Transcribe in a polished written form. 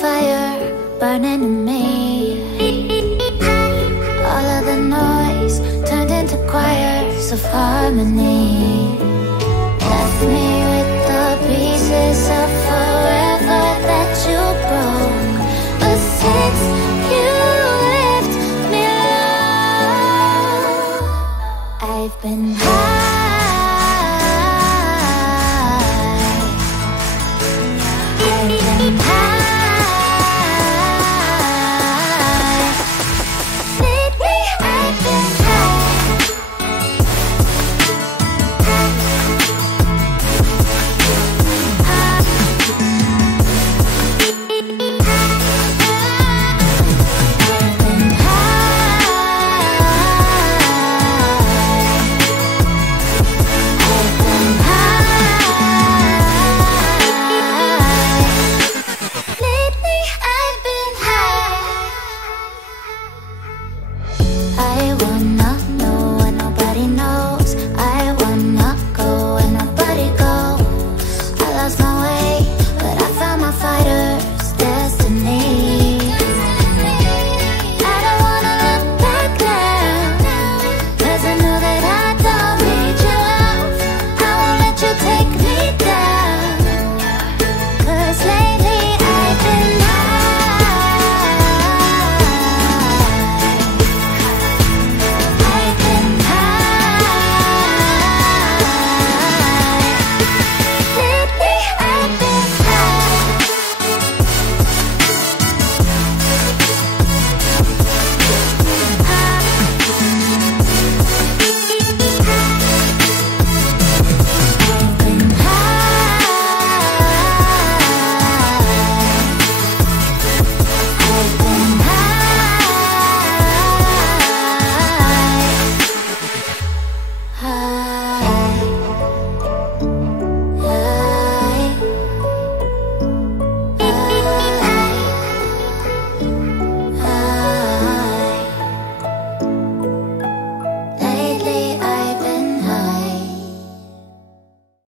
fire burning in me. All of the noise turned into choirs of harmony. Left me with the pieces of forever that you broke. But since you left me alone, I've been high. I've been high. Lately I've been I wanna